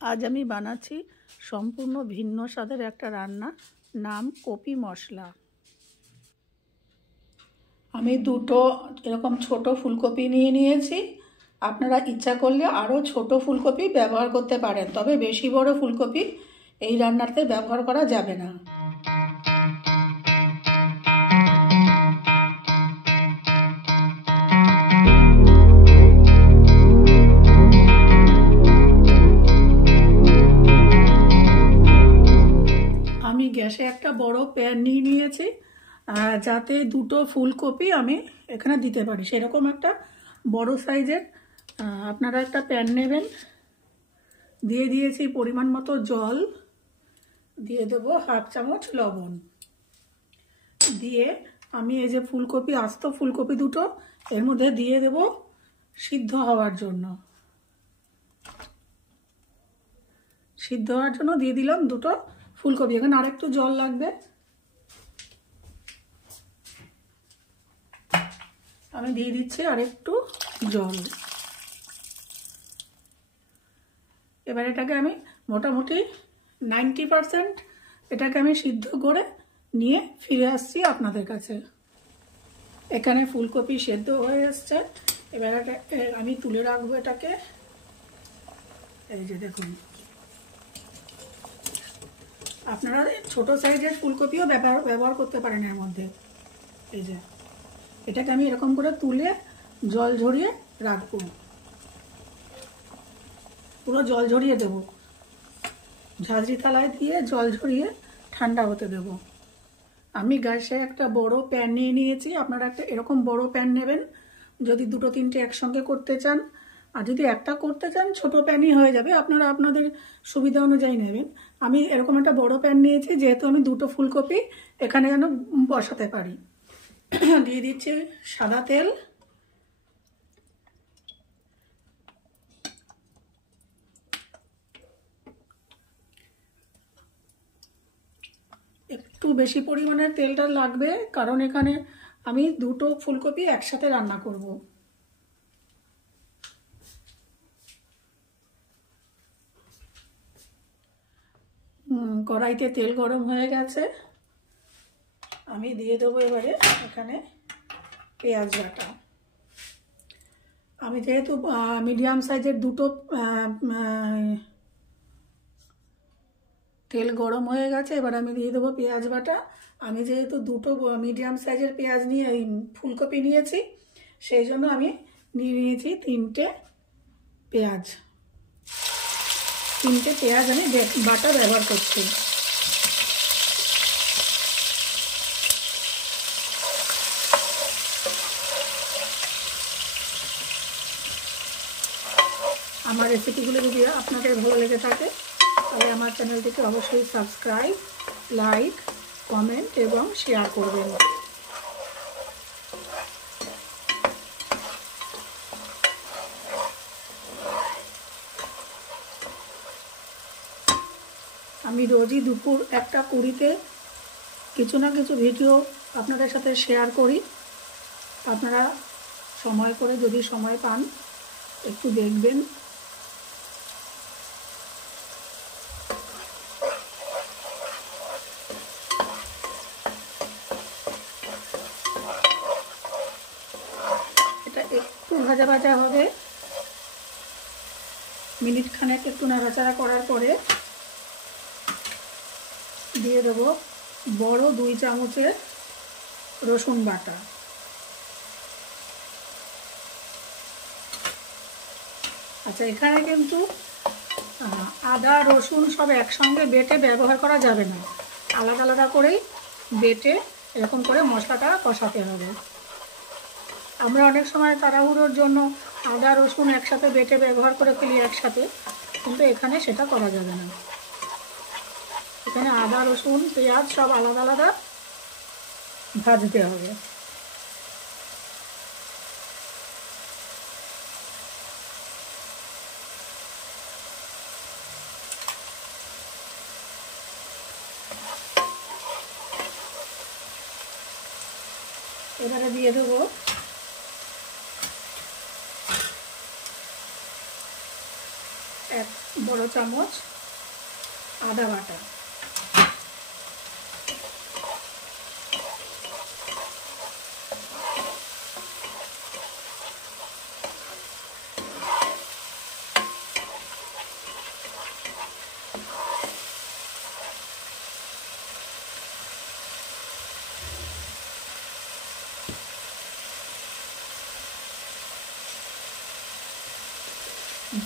আজ আমি বানাচ্ছি সম্পূর্ণ ভিন্ন স্বাদের একটা রান্না, নাম কপি মশলা। আমি দুটো এরকম ছোট ফুলকপি নিয়েছি। আপনারা ইচ্ছা করলে আরও ছোট ফুলকপি ব্যবহার করতে পারেন, তবে বেশি বড় ফুলকপি এই রান্নাতে ব্যবহার করা যাবে না। আমি গ্যাসে একটা বড় প্যান নিয়েছি যাতে দুটো ফুলকপি আমি এখানে দিতে পারি, সেরকম একটা বড় সাইজের আপনারা একটা প্যান নেবেন। দিয়ে দিয়েছি পরিমাণ মতো জল, দিয়ে দেবো হাফ চামচ লবণ, দিয়ে আমি এই যে ফুলকপি, আস্ত ফুলকপি দুটো এর মধ্যে দিয়ে দেব সিদ্ধ হওয়ার জন্য। সিদ্ধ হওয়ার জন্য দিয়ে দিলাম দুটো ফুলকপি। এখানে আরেকটু জল লাগবে, আমি দিয়ে দিচ্ছি আরেকটু জল। এবার এটাকে আমি মোটামুটি 90% এটাকে আমি সিদ্ধ করে নিয়ে ফিরে আসছি আপনাদের কাছে। এখানে ফুলকপি সেদ্ধ হয়ে আসছে। এবার আমি তুলে রাখবো এটাকে। এই যে দেখুন, আপনারা ছোট সাইজের ফুলকপিও ব্যবহার করতে পারেন এর মধ্যে। এই যে এটাকে আমি এরকম করে তুলে জল ঝরিয়ে রাখবো, পুরো জল ঝরিয়ে দেব। ঝাঁঝরি থালায় দিয়ে জল ঝরিয়ে ঠান্ডা হতে দেব। আমি গ্যাসে একটা বড় প্যান নিয়ে নিয়েছি। আপনারা একটা এরকম বড় প্যান নেবেন যদি দুটো তিনটে একসঙ্গে করতে চান, আর যদি একটা করতে চান ছোট প্যানই হয়ে যাবে, আপনারা আপনাদের সুবিধা অনুযায়ী নেবেন। আমি এরকম একটা বড় প্যান নিয়েছি যেহেতু আমি দুটো ফুলকপি এখানে যেন বসাতে পারি। দিয়ে দিচ্ছি সাদা তেল, একটু বেশি পরিমাণের তেলটা লাগবে কারণ এখানে আমি দুটো ফুলকপি একসাথে রান্না করব। কড়াইতে তেল গরম হয়ে গেছে, আমি দিয়ে দেবো এবারে এখানে পেঁয়াজ বাটা। আমি যেহেতু মিডিয়াম সাইজের দুটো, তেল গরম হয়ে গেছে, এবার আমি দিয়ে দেবো পেঁয়াজ বাটা। আমি যেহেতু দুটো মিডিয়াম সাইজের পেঁয়াজ নিয়ে ফুলকপি নিয়েছি, সেই জন্য আমি নিয়েছি তিনটে পেঁয়াজ আমি বাটা ব্যবহার করছি। আমার রেসিপিগুলো যদি আপনাদের ভালো লেগে থাকে তাহলে আমার চ্যানেলটিকে অবশ্যই সাবস্ক্রাইব, লাইক, কমেন্ট এবং শেয়ার করবেন। আমি রোজই দুপুর 1:20-তে কিছু না কিছু ভিডিও আপনাদের সাথে শেয়ার করি। আপনারা সময় করে যদি সময় পান একটু দেখবেন। এটা একটু ভাজা ভাজা হবে, মিনিট খানেক একটু নাড়াচাড়া করার পরে দিয়ে দেবো বড় 2 চামচের রসুন বাটা। আচ্ছা, এখানে কিন্তু আদা রসুন সব একসঙ্গে বেটে ব্যবহার করা যাবে না, আলাদা আলাদা করেই বেটে এরকম করে মশলাটা কষাতে হবে। আমরা অনেক সময় তাড়াহুড়োর জন্য আদা রসুন একসাথে বেটে ব্যবহার করে ফেলি একসাথে, কিন্তু এখানে সেটা করা যাবে না। এখানে আদা রসুন পেঁয়াজ সব আলাদা আলাদা ভাজতে হবে। এবারে দিয়ে দেবো এক বড় চামচ আদা বাটা,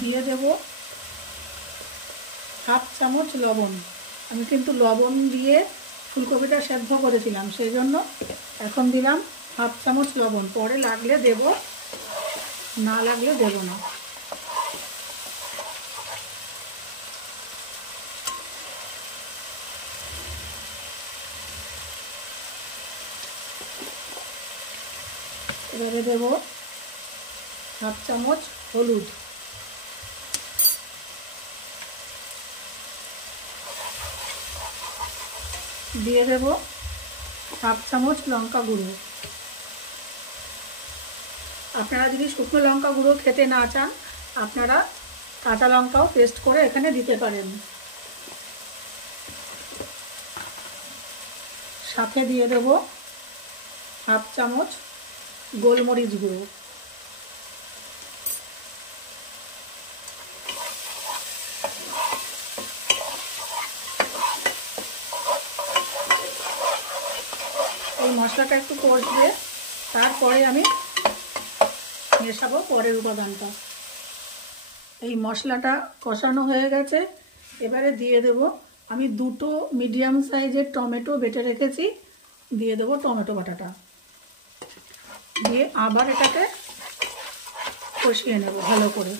দিয়ে দেব হাফ চামচ লবণ। আমি কিন্তু লবণ দিয়ে ফুলকপিটা সেদ্ধ করেছিলাম, সেই জন্য এখন দিলাম হাফ চামচ লবণ। পরে লাগলে দেব, না লাগলে দেব না। এবারে দেব হাফ চামচ হলুদ, দিয়ে দেব হাফ চামচ লঙ্কা গুঁড়ো। আপনারা যদি শুকনো লঙ্কা গুঁড়ো খেতে না চান, আপনারা কাঁচা লঙ্কাও পেস্ট করে এখানে দিতে পারেন। সাথে দিয়ে দেব হাফ চামচ গোলমরিচ গুঁড়ো। এই মশলাটা একটু কষবে, তারপরে আমি মেশাবো পরের উপাদানটা। এই মশলাটা কষানো হয়ে গেছে, এবারে দিয়ে দেব আমি দুটো মিডিয়াম সাইজের টমেটো বেটে রেখেছি, দিয়ে দেব টমেটো বাটাটা, দিয়ে আবার এটাকে কষিয়ে নেব ভালো করে।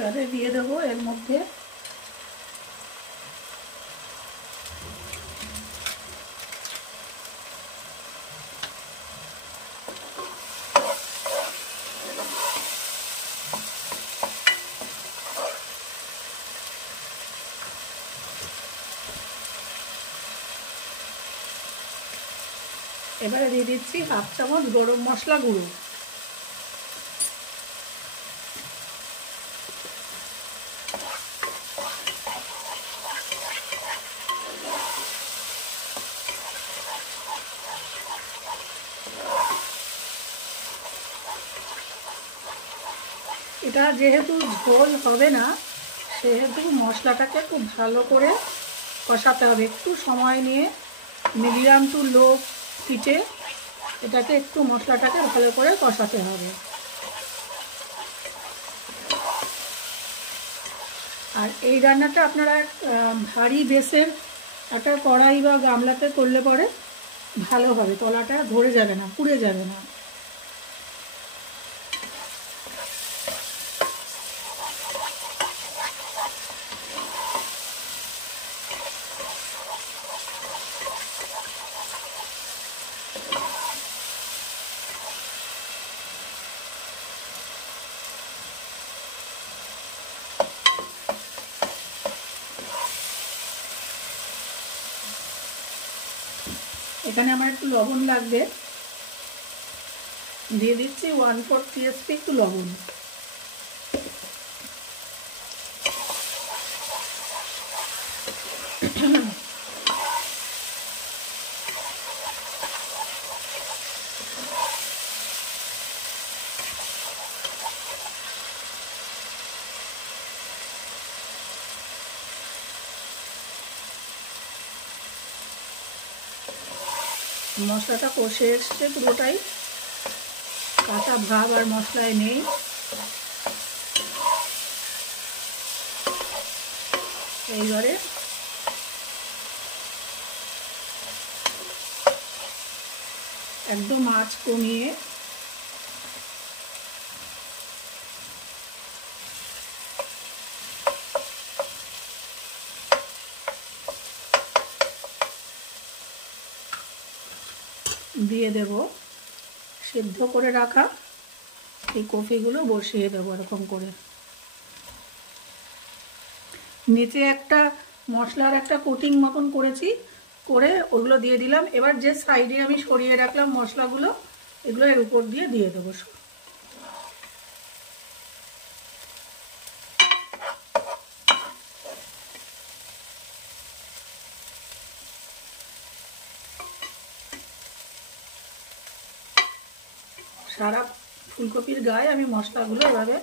এবারে দিয়ে দেবো এর মধ্যে এবারে দিয়ে দিচ্ছি হাফ চামচ গরম মশলা গুঁড়ো। এটা যেহেতু ঝোল হবে না, সেহেতু মশলাটাকে খুব ভালো করে কষাতে হবে। একটু সময় নিয়ে মিডিয়াম টু লো হিটে এটাকে একটু মশলাটাকে ভালো করে কষাতে হবে। আর এই রান্নাটা আপনারা ভারী বেসের একটা কড়াই বা গামলাতে করলে পরে ভালো হবে, তলাটা ধরে যাবে না, পুড়ে যাবে না। এখানে আমার একটু লবণ লাগবে, দিয়ে দিচ্ছি 1/4 টিস্পুন একটু লবণ। মশলাটা কষে এসছে পুরোটাই, কাঁচা ভাব আর মশলায় নেই। এইবারে একদম আঁচ কমিয়ে দিয়ে দেব সিদ্ধ করে রাখা এই কপিগুলো, বসিয়ে দেবো এরকম করে। নিচে একটা মশলার একটা কোটিং মতন করেছি, করে ওগুলো দিয়ে দিলাম। এবার যে সাইডে আমি সরিয়ে রাখলাম মশলাগুলো, এগুলো এর উপর দিয়ে দেবো। সারা ফুলকপির গায়ে আমি মশলাগুলো এভাবে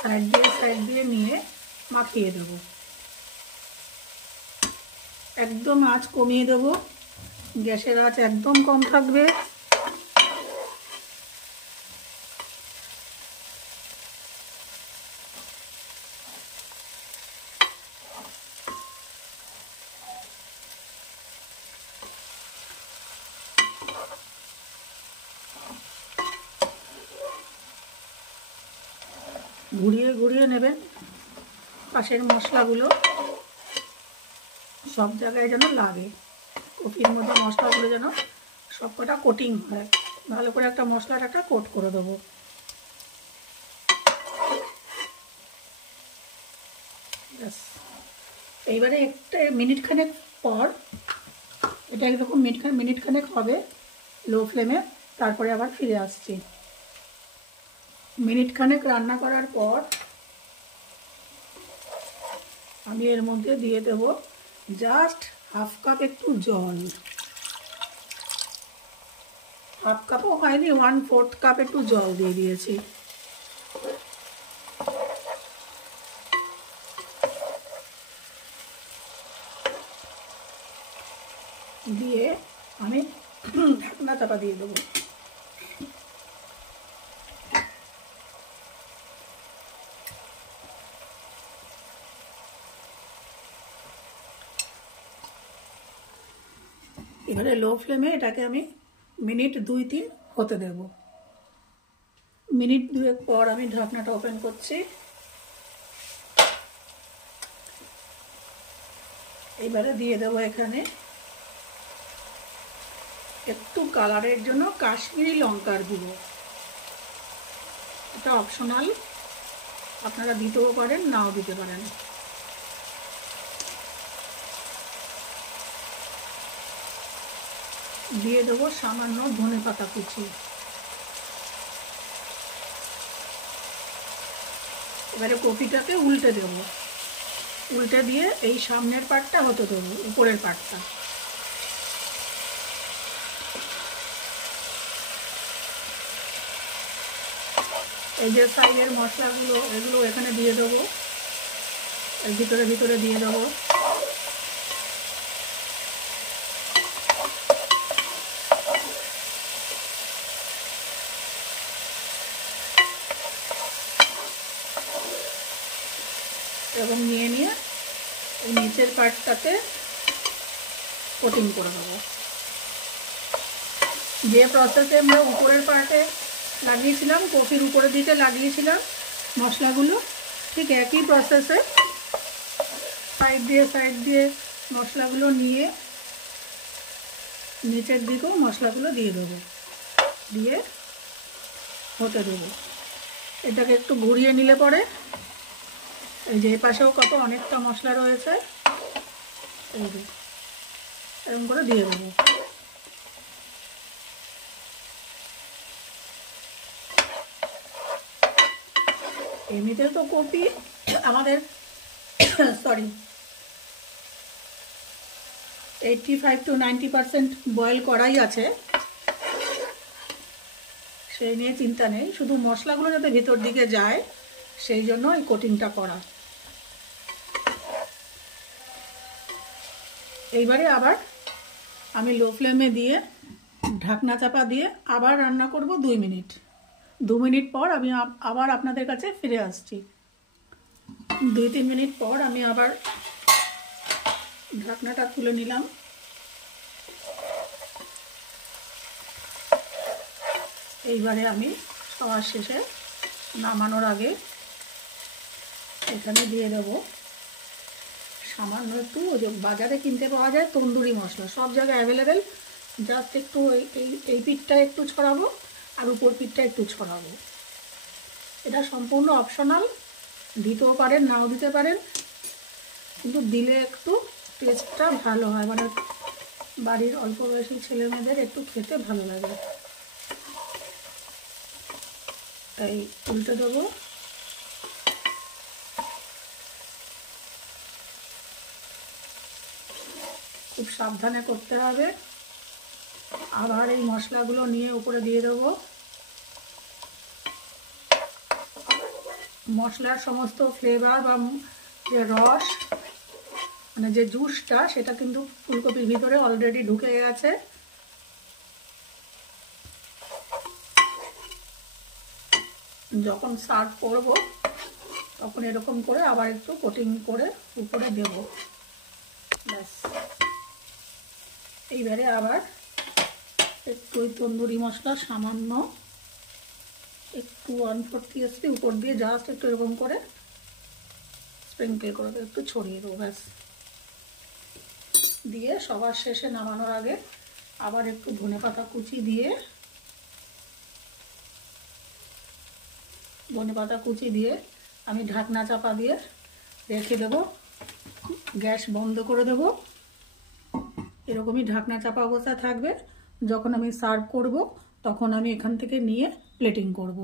সাইড দিয়ে নিয়ে মাখিয়ে দেব। একদম আঁচ কমিয়ে দেব, গ্যাসের আঁচ একদম কম থাকবে। ঘুরিয়ে ঘুরিয়ে নেবেন পাশের মশলাগুলো, সব জায়গায় যেন লাগে। কপির মধ্যে মশলাগুলো যেন সবকটা কোটিং হয়। ভালো করে একটা মশলার একটা কোট করে দেবো। এইবারে একটা মিনিট খানেক পর, এটা এরকম মিনিট খানেক হবে লো ফ্লেমে, তারপরে আবার ফিরে আসছি। মিনিট খানেক রান্না করার পর আমি এর মধ্যে দিয়ে দেব জাস্ট হাফ কাপ একটু জল। হাফ কাপও হয়নি, 1/4 কাপ একটু জল দিয়ে দিয়েছি। দিয়ে আমি ঢাকনা চাপা দিয়ে দেবো। এবারে লো ফ্লেমে এটাকে আমি মিনিট 2-3 হতে দেব। মিনিট 2 পর আমি ঢাকনাটা ওপেন করছি। এবারে দিয়ে দেবো এখানে একটু কালারের জন্য কাশ্মীরি লঙ্কার গুঁড়ো। এটা অপশনাল, আপনারা দিতেও পারেন, নাও দিতে পারেন। দিয়ে দেবো সামান্য ধনেপাতা কুচি। এবারে কপিটাকে উল্টে দেব, উল্টে দিয়ে এই সামনের পাটটা হতে দেবো, উপরের পাটটা। এই যে সাইডের মশলাগুলো, এগুলো এখানে দিয়ে দেবো, এর ভিতরে দিয়ে দেবো। এবং নিয়ে এই নিচের পার্টটাতে কোটিং করে দেবো। যে প্রসেসে আমরা উপরের পার্টে লাগিয়েছিলাম, কপির উপরের দিকে লাগিয়েছিলাম মশলাগুলো, ঠিক একই প্রসেসে সাইড দিয়ে মশলাগুলো নিয়ে নিচের দিকেও মশলাগুলো দিয়ে দেবো, দিয়ে হতে দেবো। এটাকে একটু ঘুরিয়ে নিলে পরে এই যে পাশেও কত অনেকটা মশলা রয়েছে, এই যে এরকম করে দিয়ে দেবো। এমনিতেও তো কপি আমাদের 85 to 90% বয়েল করাই আছে, সেই নিয়ে চিন্তা নেই। শুধু মশলাগুলো যাতে ভিতর দিকে যায় সেই জন্য এই কোটিংটা করা। এইবারে আবার আমি লো ফ্লেমে দিয়ে ঢাকনা চাপা দিয়ে আবার রান্না করব 2 মিনিট। 2 মিনিট পর আমি আবার আপনাদের কাছে ফিরে আসছি। 2-3 মিনিট পর আমি আবার ঢাকনাটা খুলে নিলাম। এইবারে আমি সবার শেষে নামানোর আগে এখানে দিয়ে দেবো সামান্য একটু, যে বাজারে কিনতে পাওয়া যায় তন্দুরি মশলা, সব জায়গায় অ্যাভেলেবেল জাস্ট একটু এই পিঠটা একটু ছড়াবো আর উপর পিঠটা একটু ছড়াবো। এটা সম্পূর্ণ অপশনাল, দিতেও পারেন নাও দিতে পারেন, কিন্তু দিলে একটু টেস্টটা ভালো হয়, মানে বাড়ির অল্প বয়সী ছেলে মেয়েদের একটু খেতে ভালো লাগে। তাই উল্টে দেবো। খুব সাবধানে করতে হবে। আবার এই মশলাগুলো নিয়ে উপরে দিয়ে দেবো। মশলার সমস্ত ফ্লেভার বা যে রস, মানে যে জুসটা, সেটা কিন্তু ফুলকপির ভিতরে অলরেডি ঢুকে গেছে। যখন সার্ভ করব তখন এরকম করে আবার একটু কোটিং করে উপরে দেব। ব্যাস, এইবারে আবার একটু তন্দুরি মশলা সামান্য একটু 1/4 টিস্পুন উপর দিয়ে জাস্ট একটু এরকম করে স্প্রিঙ্কেল করে একটু ছড়িয়ে দেবো। ব্যাস, দিয়ে সবার শেষে নামানোর আগে আবার একটু ধনেপাতা কুচি দিয়ে আমি ঢাকনা চাপা দিয়ে রেখে দেব। গ্যাস বন্ধ করে দেব। এরকমই ঢাকনা চাপা অবস্থা থাকবে। যখন আমি সার্ভ করব তখন আমি এখান থেকে নিয়ে প্লেটিং করব।